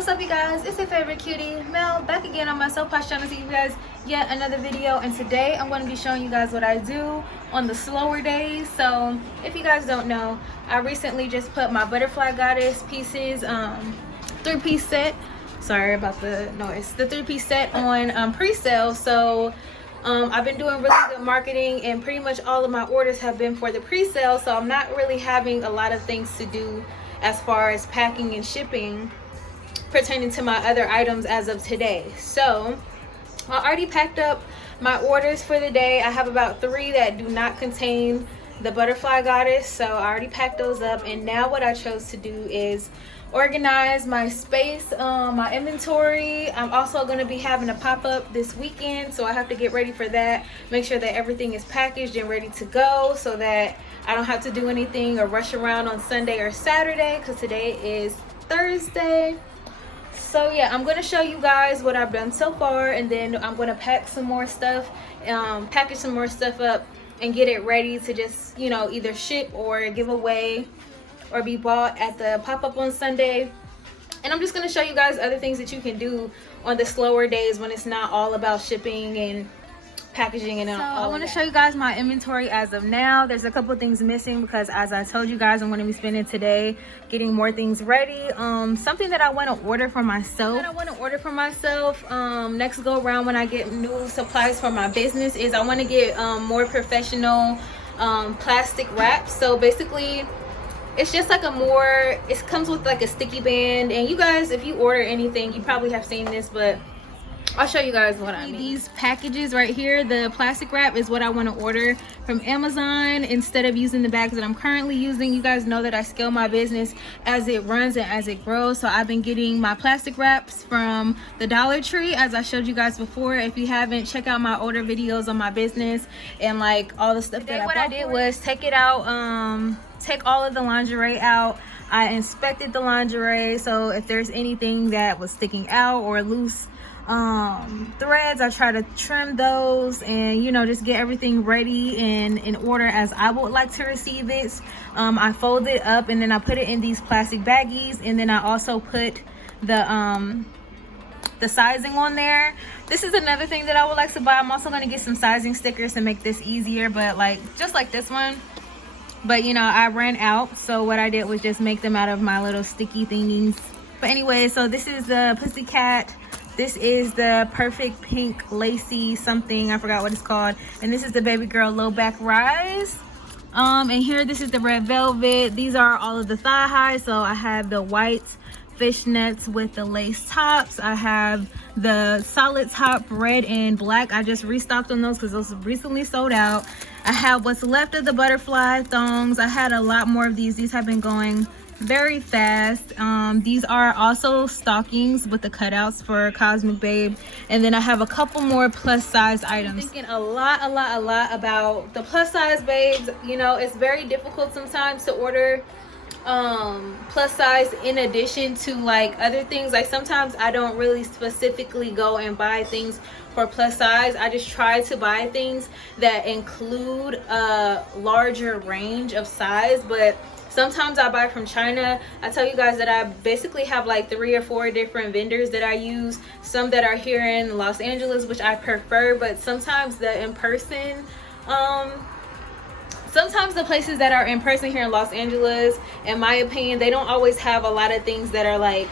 What's up, you guys? It's your favorite cutie, Mel, back again on my Soapbox channel to give you guys yet another video. And today I'm going to be showing you guys what I do on the slower days. So if you guys don't know, I recently just put my Butterfly Goddess pieces, 3-piece set. Sorry about the noise. The 3-piece set on pre-sale. So I've been doing really good marketing, and pretty much all of my orders have been for the pre-sale. So I'm not really having a lot of things to do as far as packing and shipping pertaining to my other items as of today. So I already packed up my orders for the day. I have about 3 that do not contain the Butterfly Goddess, so I already packed those up. And now what I chose to do is organize my space, my inventory. I'm also going to be having a pop-up this weekend, so I have to get ready for that, make sure that everything is packaged and ready to go so that I don't have to do anything or rush around on Sunday or Saturday, because today is Thursday. So yeah, I'm going to show you guys what I've done so far, and then I'm going to pack some more stuff, package some more stuff up and get it ready to just, you know, either ship or give away or be bought at the pop-up on Sunday. And I'm just going to show you guys other things that you can do on the slower days when it's not all about shipping and packaging and all. So I want to show you guys my inventory as of now. There's a couple things missing because, as I told you guys, I'm going to be spending today getting more things ready. Something that I want to order for myself, next go around when I get new supplies for my business, is I want to get more professional plastic wraps. So basically it's just like it comes with like a sticky band. And you guys, if you order anything, you probably have seen this, but I'll show you guys what I mean. These packages right here, the plastic wrap, is what I want to order from Amazon instead of using the bags that I'm currently using. You guys know that I scale my business as it runs and as it grows, so I've been getting my plastic wraps from the Dollar Tree, as I showed you guys before. If you haven't, check out my older videos on my business and like all the stuff that I bought. What I did was take it out, take all of the lingerie out. I inspected the lingerie, so if there's anything that was sticking out or loose threads, I try to trim those and, you know, just get everything ready and in order as I would like to receive it. I fold it up and then I put it in these plastic baggies, and then I also put the sizing on there. This is another thing that I would like to buy. I'm also going to get some sizing stickers to make this easier, but like just like this one. But you know, I ran out, so what I did was just make them out of my little sticky thingies. But anyway, so this is the Pussycat. This is the Perfect Pink Lacy something, I forgot what it's called. And this is the Baby Girl Low Back Rise. And here, this is the Red Velvet. These are all of the thigh highs. So I have the white fishnets with the lace tops. I have the solid top red and black. I just restocked on those because those recently sold out. I have what's left of the butterfly thongs. I had a lot more of these. These have been going very fast. These are also stockings with the cutouts for Cosmic Babe. And then I have a couple more plus size items. I'm thinking a lot about the plus size babes. You know, it's very difficult sometimes to order plus size in addition to like other things. Like sometimes I don't really specifically go and buy things for plus size. I just try to buy things that include a larger range of size. But sometimes I buy from China. I tell you guys that I basically have like 3 or 4 different vendors that I use. Some that are here in Los Angeles, which I prefer, but sometimes the in-person, sometimes the places that are in person here in Los Angeles, in my opinion, they don't always have a lot of things that are like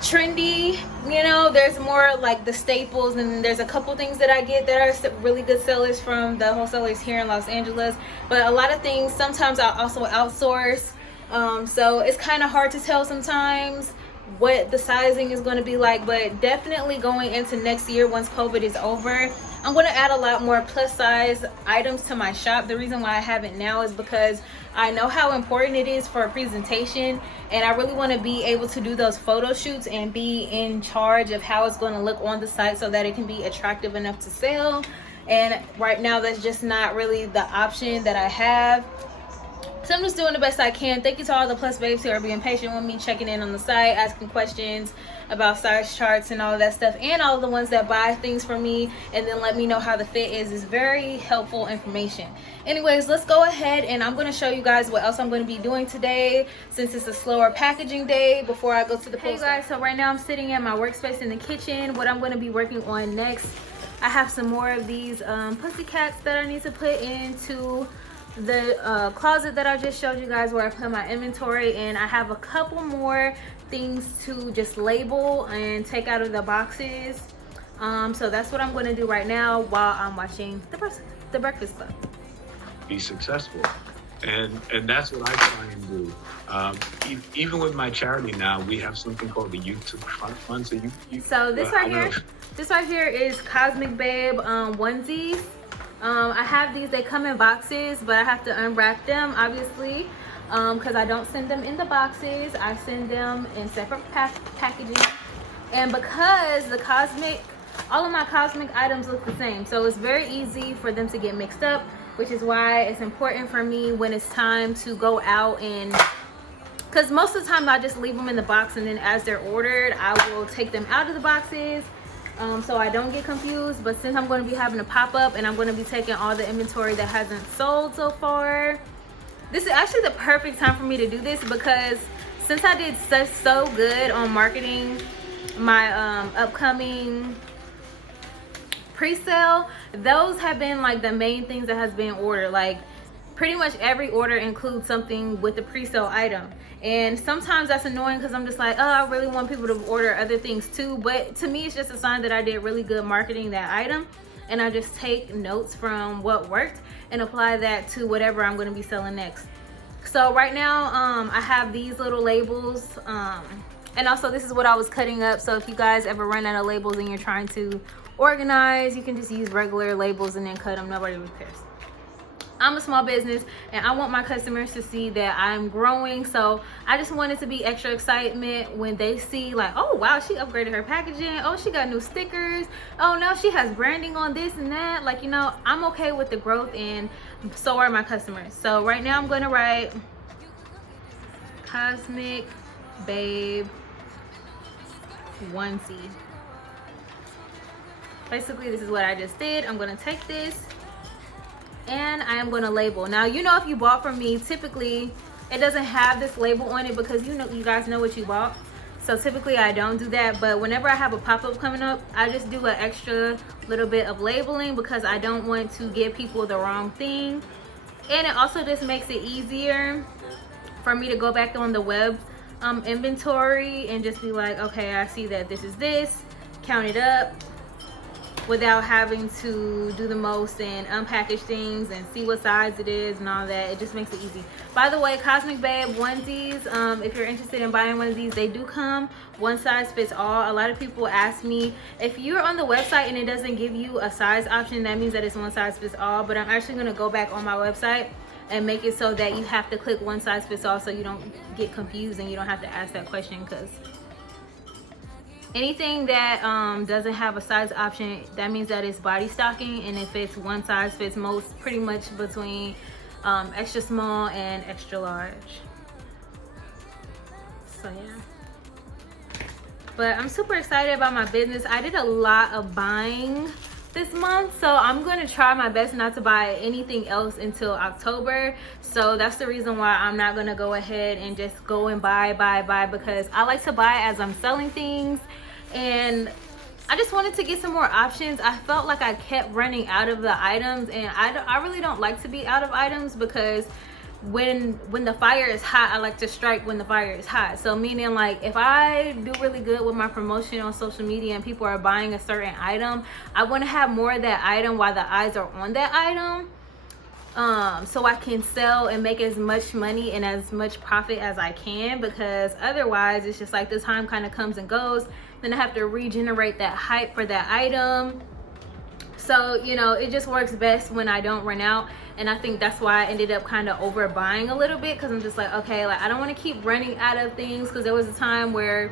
trendy. You know, there's more like the staples, and there's a couple things that I get that are really good sellers from the wholesalers here in Los Angeles. But a lot of things sometimes I also outsource, so it's kind of hard to tell sometimes what the sizing is going to be like. But definitely going into next year, once COVID is over, I'm going to add a lot more plus size items to my shop. The reason why I haven't now is because I know how important it is for a presentation, and I really want to be able to do those photo shoots and be in charge of how it's going to look on the site so that it can be attractive enough to sell. And right now that's just not really the option that I have. So I'm just doing the best I can. Thank you to all the Plus babes who are being patient with me, checking in on the site, asking questions about size charts and all of that stuff, and all of the ones that buy things from me and then let me know how the fit is. It's very helpful information. Anyways, let's go ahead and I'm going to show you guys what else I'm going to be doing today, since it's a slower packaging day before I go to the post. Hey guys, so right now I'm sitting at my workspace in the kitchen. What I'm going to be working on next, I have some more of these pussycats that I need to put into the closet that I just showed you guys, where I put my inventory, and I have a couple more things to just label and take out of the boxes. So that's what I'm going to do right now while I'm watching the Breakfast Club. Be successful, and that's what I try and do. Even with my charity now, we have something called the YouTube Fund. So this right here is Cosmic Babe onesies. I have these, they come in boxes, but I have to unwrap them, obviously, because I don't send them in the boxes. I send them in separate packaging. And because all of my Cosmic items look the same, so it's very easy for them to get mixed up, which is why it's important for me when it's time to go out, and because most of the time I just leave them in the box, and then as they're ordered, I will take them out of the boxes. So I don't get confused. But since I'm going to be having a pop-up and I'm going to be taking all the inventory that hasn't sold so far, this is actually the perfect time for me to do this, because since I did so good on marketing my upcoming pre-sale, those have been like the main things that has been ordered. Like pretty much every order includes something with the pre-sale item, and sometimes that's annoying because I'm just like, oh, I really want people to order other things too. But to me, it's just a sign that I did really good marketing that item, and I just take notes from what worked and apply that to whatever I'm going to be selling next. So right now I have these little labels, and also this is what I was cutting up. So if you guys ever run out of labels and you're trying to organize, you can just use regular labels and then cut them. Nobody really cares. I'm a small business and I want my customers to see that I'm growing, so I just want it to be extra excitement when they see like, oh wow, she upgraded her packaging, oh she got new stickers, oh no, she has branding on this and that. Like, you know, I'm okay with the growth, and so are my customers. So right now I'm going to write Cosmic Babe onesie. Basically this is what I just did. I'm going to take this and I am going to label. Now, you know, if you bought from me, typically it doesn't have this label on it because you guys know what you bought. So typically I don't do that, but whenever I have a pop-up coming up, I just do an extra little bit of labeling because I don't want to give people the wrong thing. And it also just makes it easier for me to go back on the web inventory and just be like, okay, I see that this is this, count it up, without having to do the most and unpackage things and see what size it is and all that. It just makes it easy. By the way, Cosmic Babe onesies, if you're interested in buying one of these, they do come one size fits all. A lot of people ask me, if you're on the website and it doesn't give you a size option, that means that it's one size fits all. But I'm actually going to go back on my website and make it so that you have to click one size fits all, so you don't get confused and you don't have to ask that question, because anything that doesn't have a size option, that means that it's body stocking, and if it's one size fits most, pretty much between extra small and extra large. So yeah, but I'm super excited about my business. I did a lot of buying this month, so I'm going to try my best not to buy anything else until October. So that's the reason why I'm not going to go ahead and just go and buy, because I like to buy as I'm selling things, and I just wanted to get some more options. I felt like I kept running out of the items, and I really don't like to be out of items, because when the fire is hot, I like to strike when the fire is hot. So meaning, like, if I do really good with my promotion on social media and people are buying a certain item, I want to have more of that item while the eyes are on that item, so I can sell and make as much money and as much profit as I can, because otherwise it's just like the time kind of comes and goes, then I have to regenerate that hype for that item. So, you know, it just works best when I don't run out. And I think that's why I ended up kind of overbuying a little bit, because I'm just like, okay, like, I don't want to keep running out of things, because there was a time where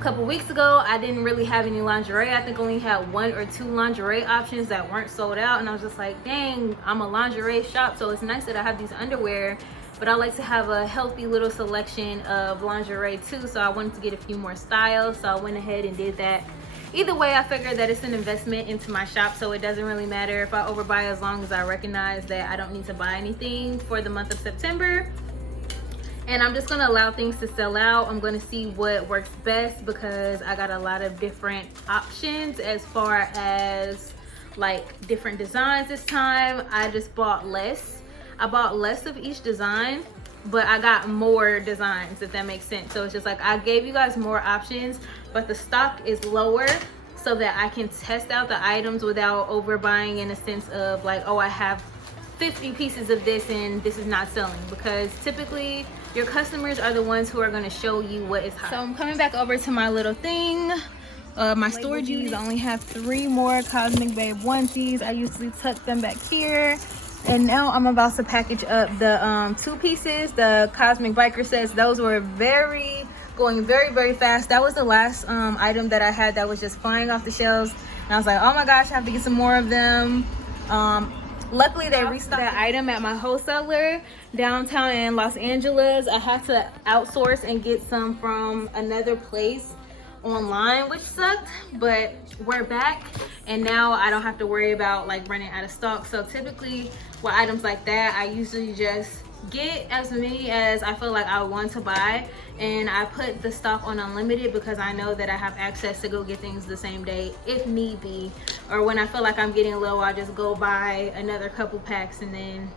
a couple weeks ago I didn't really have any lingerie. I think I only had 1 or 2 lingerie options that weren't sold out, and I was just like, dang, I'm a lingerie shop, so it's nice that I have these underwear but I like to have a healthy little selection of lingerie too, so I wanted to get a few more styles, so I went ahead and did that. Either way, I figured that it's an investment into my shop, so it doesn't really matter if I overbuy, as long as I recognize that I don't need to buy anything for the month of September. And I'm just gonna allow things to sell out. I'm gonna see what works best, because I got a lot of different options as far as like different designs this time. I just bought less. I bought less of each design, but I got more designs, if that makes sense. So it's just like I gave you guys more options, but the stock is lower, so that I can test out the items without overbuying, in a sense of like, oh, I have 50 pieces of this and this is not selling, because typically your customers are the ones who are going to show you what is hot. So I'm coming back over to my little thing, my storage units. I only have 3 more Cosmic Babe onesies. I usually tuck them back here, and now I'm about to package up the 2 pieces, the Cosmic Biker sets. Those were going very fast. That was the last item that I had that was just flying off the shelves, and I was like, oh my gosh, I have to get some more of them. Luckily they restocked that item at my wholesaler downtown in Los Angeles. I had to outsource and get some from another place online, which sucked, but we're back, and now I don't have to worry about like running out of stock. So typically with items like that, I usually just get as many as I feel like I want to buy, and I put the stock on unlimited, because I know that I have access to go get things the same day if need be, or when I feel like I'm getting low, I just go buy another couple packs, and then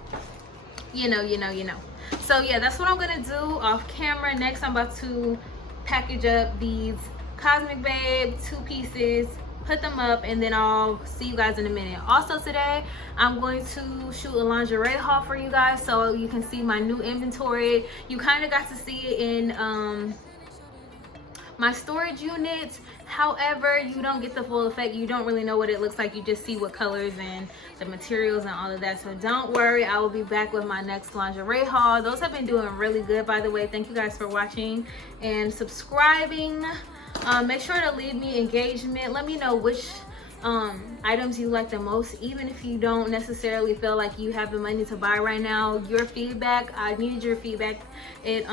you know. So yeah, that's what I'm gonna do off camera. Next, I'm about to package up these Cosmic Babe 2 pieces, put them up, and then I'll see you guys in a minute. Also today, I'm going to shoot a lingerie haul for you guys, so you can see my new inventory. You kind of got to see it in my storage unit. However, you don't get the full effect. You don't really know what it looks like. You just see what colors and the materials and all of that. So don't worry, I will be back with my next lingerie haul. Those have been doing really good, by the way. Thank you guys for watching and subscribing. Make sure to leave me engagement. Let me know which items you like the most, even if you don't necessarily feel like you have the money to buy right now. Your feedback, I need your feedback. It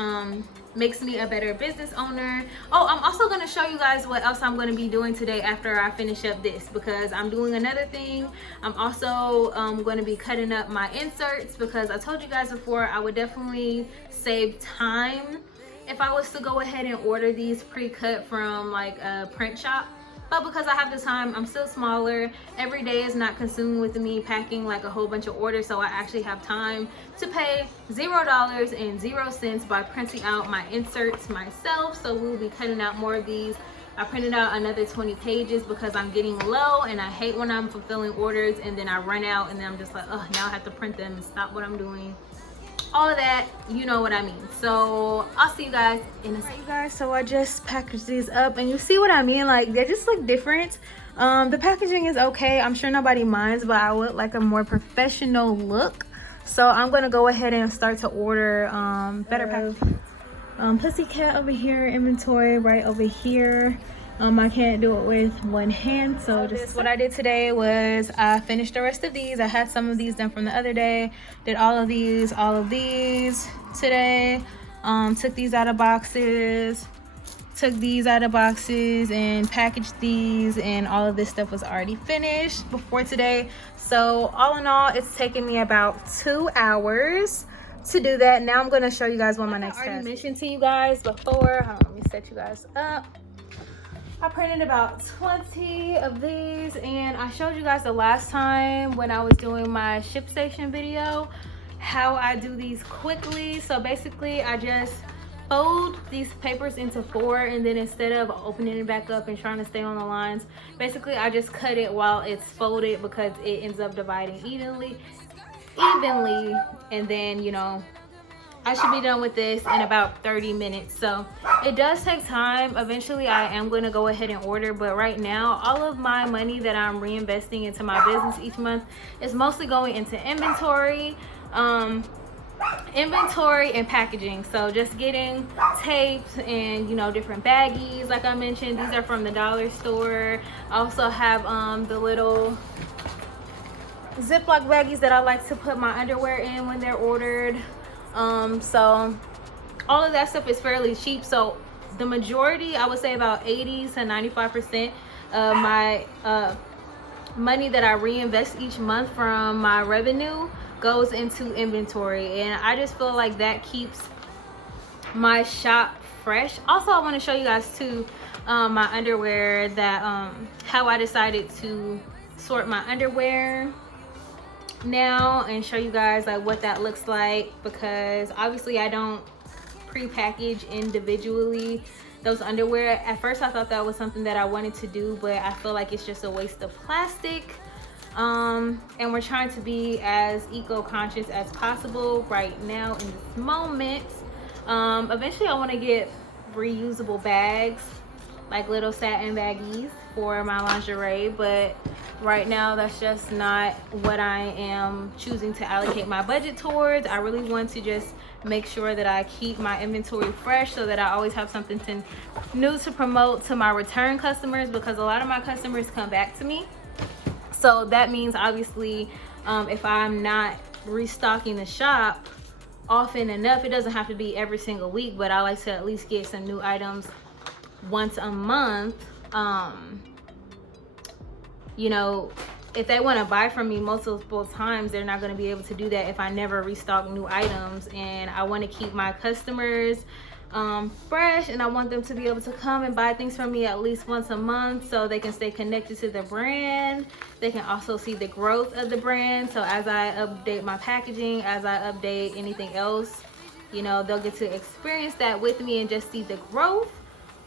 makes me a better business owner. Oh, I'm also going to show you guys what else I'm going to be doing today after I finish up this, because I'm doing another thing. I'm also going to be cutting up my inserts, because I told you guys before I would definitely save time if I was to go ahead and order these pre-cut from like a print shop. But because I have the time, I'm still smaller. Every day is not consumed with me packing like a whole bunch of orders, so I actually have time to pay $0.00 by printing out my inserts myself. So we'll be cutting out more of these. I printed out another 20 pages because I'm getting low, and I hate when I'm fulfilling orders and then I run out, and then I'm just like, oh, now I have to print them and stop what I'm doing. All of that, you know what I mean. So I'll see you guys in a second. Guys, so I just packaged these up, and you see what I mean, like they just look different. The packaging is okay, I'm sure nobody minds, but I would like a more professional look. So I'm gonna go ahead and start to order better packaging. Pussycat over here, inventory right over here. I can't do it with one hand, so just what I did today was I finished the rest of these. I had some of these done from the other day, did all of these today. Took these out of boxes, and packaged these, and all of this stuff was already finished before today. So all in all, it's taken me about 2 hours to do that. Now I'm going to show you guys what my next task is. I already mentioned to you guys before. Hold on, let me set you guys up. I printed about 20 of these, and I showed you guys the last time when I was doing my ship station video how I do these quickly. So basically I just fold these papers into 4, and then instead of opening it back up and trying to stay on the lines, basically I just cut it while it's folded, because it ends up dividing evenly, and then, you know, I should be done with this in about 30 minutes. So it does take time. Eventually I am going to go ahead and order, but right now all of my money that I'm reinvesting into my business each month is mostly going into inventory and packaging. So just getting tapes and, you know, different baggies like I mentioned. These are from the dollar store. I also have the little Ziploc baggies that I like to put my underwear in when they're ordered. So all of that stuff is fairly cheap. So the majority, I would say about 80 to 95% of my money that I reinvest each month from my revenue goes into inventory, and I just feel like that keeps my shop fresh. Also, I want to show you guys too my underwear, that how I decided to sort my underwear now, and show you guys like what that looks like, because obviously I don't pre-package individually those underwear. At first I thought that was something that I wanted to do, but I feel like it's just a waste of plastic, and we're trying to be as eco-conscious as possible right now in this moment. Eventually I want to get reusable bags, like little satin baggies for my lingerie, but right now that's just not what I am choosing to allocate my budget towards. I really want to just make sure that I keep my inventory fresh, so that I always have something new to promote to my return customers, because a lot of my customers come back to me. So that means obviously if I'm not restocking the shop often enough, it doesn't have to be every single week, but I like to at least get some new items once a month. You know, if they want to buy from me multiple times, they're not going to be able to do that if I never restock new items. And I want to keep my customers fresh, and I want them to be able to come and buy things from me at least once a month, so they can stay connected to the brand. They can also see the growth of the brand. So as I update my packaging, as I update anything else, you know, they'll get to experience that with me and just see the growth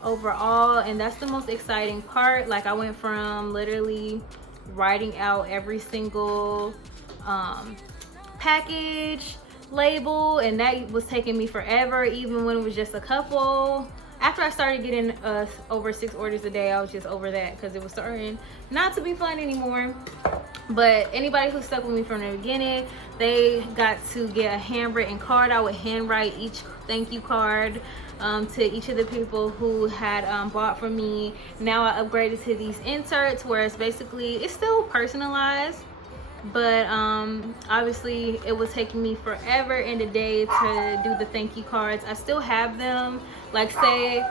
overall. And that's the most exciting part. Like, I went from literally writing out every single package label, and that was taking me forever, even when it was just a couple. After I started getting over 6 orders a day, I was just over that, because it was starting not to be fun anymore. But anybody who stuck with me from the beginning, they got to get a handwritten card. I would handwrite each thank you card to each of the people who had bought from me. Now I upgraded to these inserts, where it's basically, it's still personalized, but obviously it was taking me forever in the day to do the thank you cards. I still have them. Like, say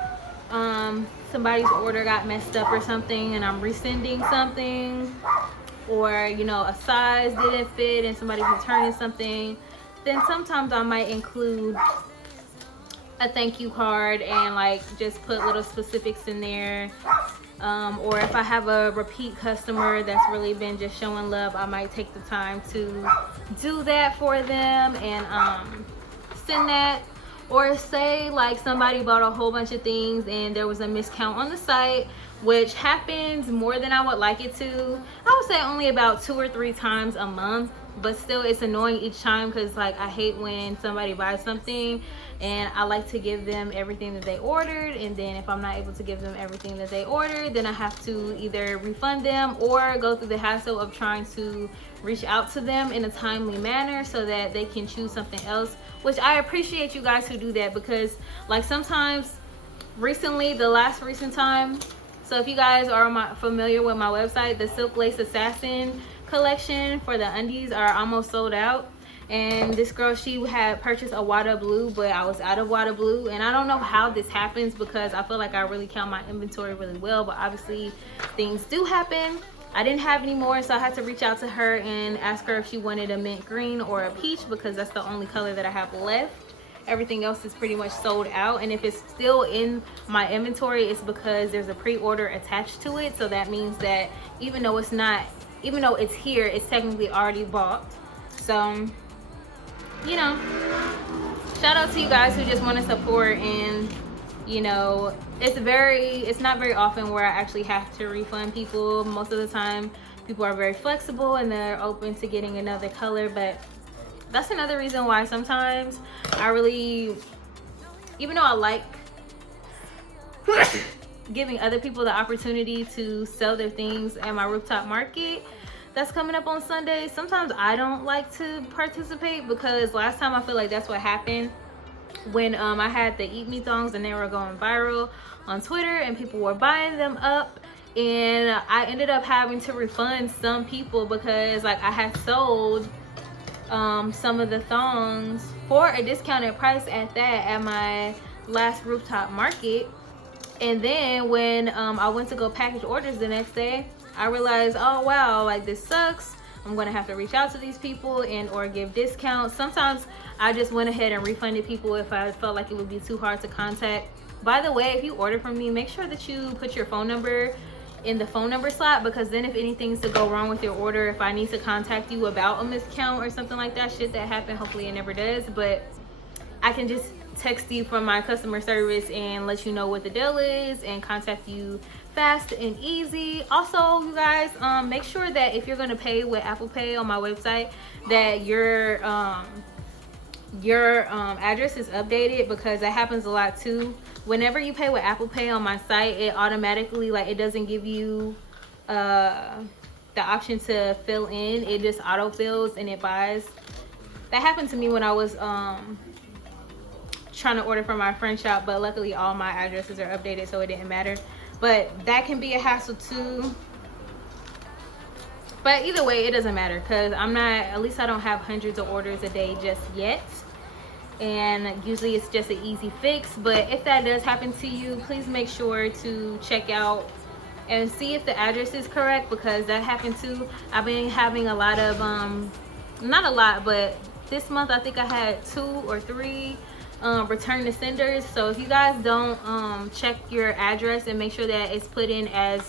somebody's order got messed up or something, and I'm resending something, or you know, a size didn't fit and somebody's returning something, then sometimes I might include a thank you card and like just put little specifics in there. Or if I have a repeat customer that's really been just showing love, I might take the time to do that for them and send that. Or say like somebody bought a whole bunch of things and there was a miscount on the site, which happens more than I would like it to. I would say only about 2 or 3 times a month, but still it's annoying each time, because like I hate when somebody buys something and I like to give them everything that they ordered, and then if I'm not able to give them everything that they ordered, then I have to either refund them or go through the hassle of trying to reach out to them in a timely manner so that they can choose something else, which I appreciate you guys who do that, because like sometimes recently, the last recent time, so if you guys are familiar with my website, the Silk Lace Assassin collection for the undies are almost sold out. And this girl, she had purchased a water blue, but I was out of water blue, and I don't know how this happens, because I feel like I really count my inventory really well, but obviously things do happen. I didn't have any more, so I had to reach out to her and ask her if she wanted a mint green or a peach, because that's the only color that I have left. Everything else is pretty much sold out, and if it's still in my inventory, it's because there's a pre-order attached to it. So that means that even though it's here, it's technically already bought. So, you know, shout out to you guys who just want to support. And you know, it's not very often where I actually have to refund people. Most of the time people are very flexible and they're open to getting another color. But that's another reason why sometimes I really, even though I like giving other people the opportunity to sell their things at my rooftop market that's coming up on Sunday, sometimes I don't like to participate, because last time I feel like that's what happened when I had the Eat Me thongs and they were going viral on Twitter and people were buying them up, and I ended up having to refund some people because like I had sold some of the thongs for a discounted price at that at my last rooftop market. And then when I went to go package orders the next day, I realized, oh wow, like this sucks. I'm gonna have to reach out to these people and or give discounts. Sometimes I just went ahead and refunded people if I felt like it would be too hard to contact. By the way, if you order from me, make sure that you put your phone number in the phone number slot, because then if anything's to go wrong with your order, if I need to contact you about a miscount or something like that, shit that happened, hopefully it never does, but I can just text you from my customer service and let you know what the deal is and contact you fast and easy. Also, you guys, make sure that if you're going to pay with Apple Pay on my website, that your address is updated, because that happens a lot too. Whenever you pay with Apple Pay on my site, it automatically, like, it doesn't give you the option to fill in. It just auto fills and it buys. That happened to me when I was trying to order from my friend's shop, but luckily all my addresses are updated, so it didn't matter. But that can be a hassle too. But either way, it doesn't matter, because I'm not, at least I don't have hundreds of orders a day just yet, and usually it's just an easy fix. But if that does happen to you, please make sure to check out and see if the address is correct, because that happened too. I've been having a lot of not a lot, but this month I think I had 2 or 3 return to senders. So if you guys don't check your address and make sure that it's put in as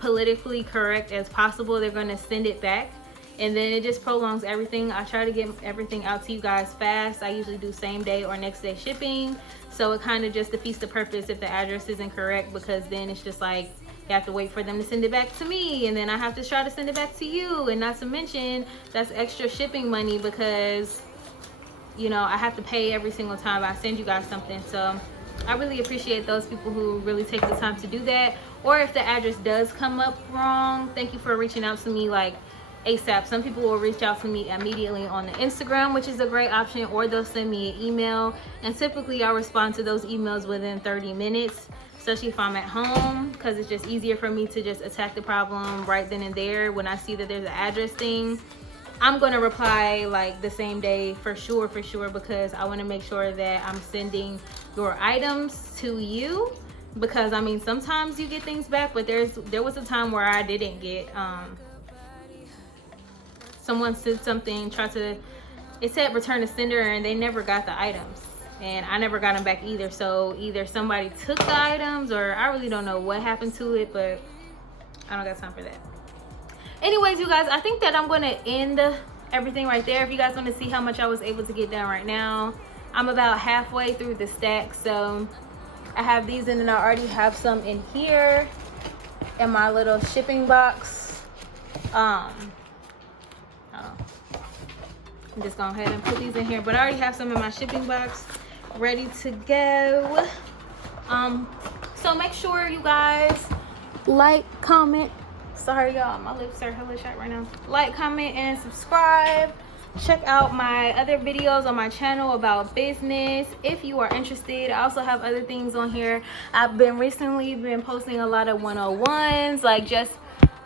politically correct as possible, they're going to send it back, and then it just prolongs everything. I try to get everything out to you guys fast. I usually do same day or next day shipping, so it kind of just defeats the purpose if the address isn't correct, because then it's just like you have to wait for them to send it back to me, and then I have to try to send it back to you, and not to mention that's extra shipping money, because you know I have to pay every single time I send you guys something. So I really appreciate those people who really take the time to do that. Or if the address does come up wrong, thank you for reaching out to me like ASAP. Some people will reach out to me immediately on the Instagram, which is a great option, or they'll send me an email, and typically I'll respond to those emails within 30 minutes, especially if I'm at home, because it's just easier for me to just attack the problem right then and there. When I see that there's an address thing, I'm gonna reply like the same day for sure, because I want to make sure that I'm sending your items to you. Because I mean, sometimes you get things back, but there was a time where I didn't get someone sent something, it said return to sender, and they never got the items, and I never got them back either. So either somebody took the items, or I really don't know what happened to it, but I don't got time for that. Anyways, you guys, I think that I'm going to end everything right there. If you guys want to see how much I was able to get done right now, I'm about halfway through the stack. So I have these in, and I already have some in here in my little shipping box. I'm just going ahead and put these in here, but I already have some in my shipping box ready to go. So make sure you guys like, comment. Sorry y'all, my lips are hella shut right now. Like, comment, and subscribe. Check out my other videos on my channel about business if you are interested. I also have other things on here. I've recently been posting a lot of 101s, like just,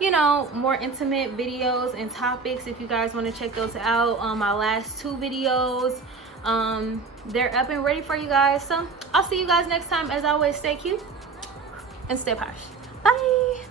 you know, more intimate videos and topics. If you guys want to check those out, my last 2 videos, they're up and ready for you guys. So I'll see you guys next time. As always, stay cute and stay posh. Bye.